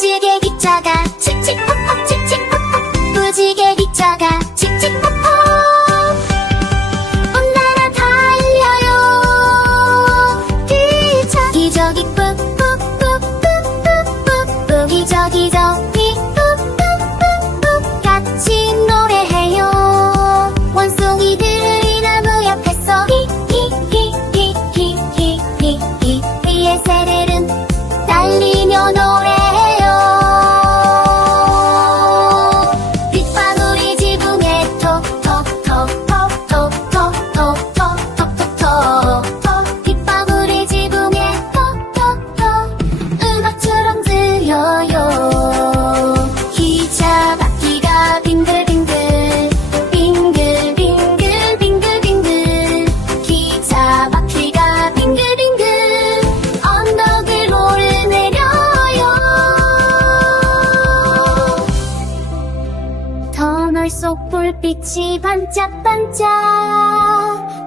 무지개 기차가 빛이 반짝반짝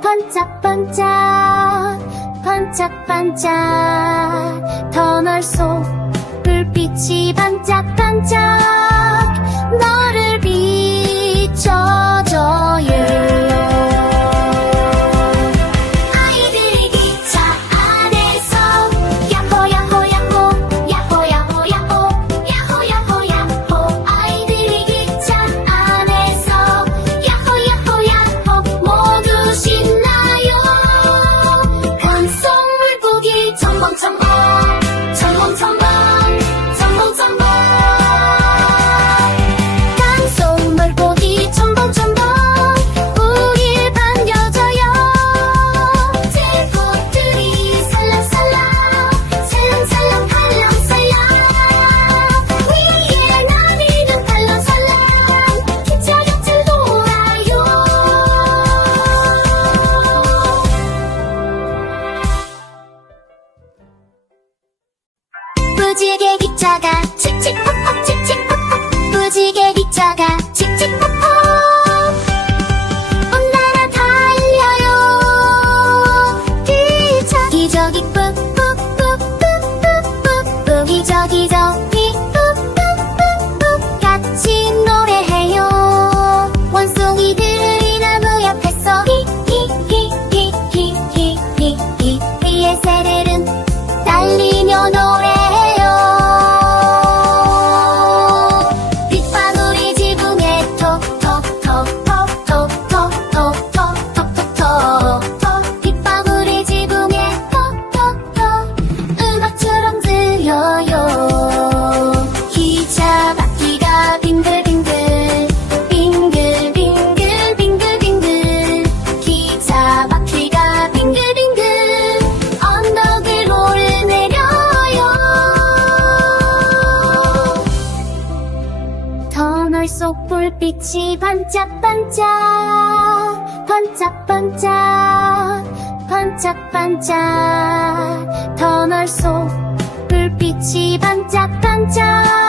반짝반짝 반짝반짝. 터널 속 불빛이 반짝반짝. come to. 무지개 기차가 칙칙폭폭 칙칙폭폭 무지개 기차가 칙칙폭폭 불빛이 반짝반짝 반짝반짝 반짝반짝. 터널 속 불빛이 반짝반짝.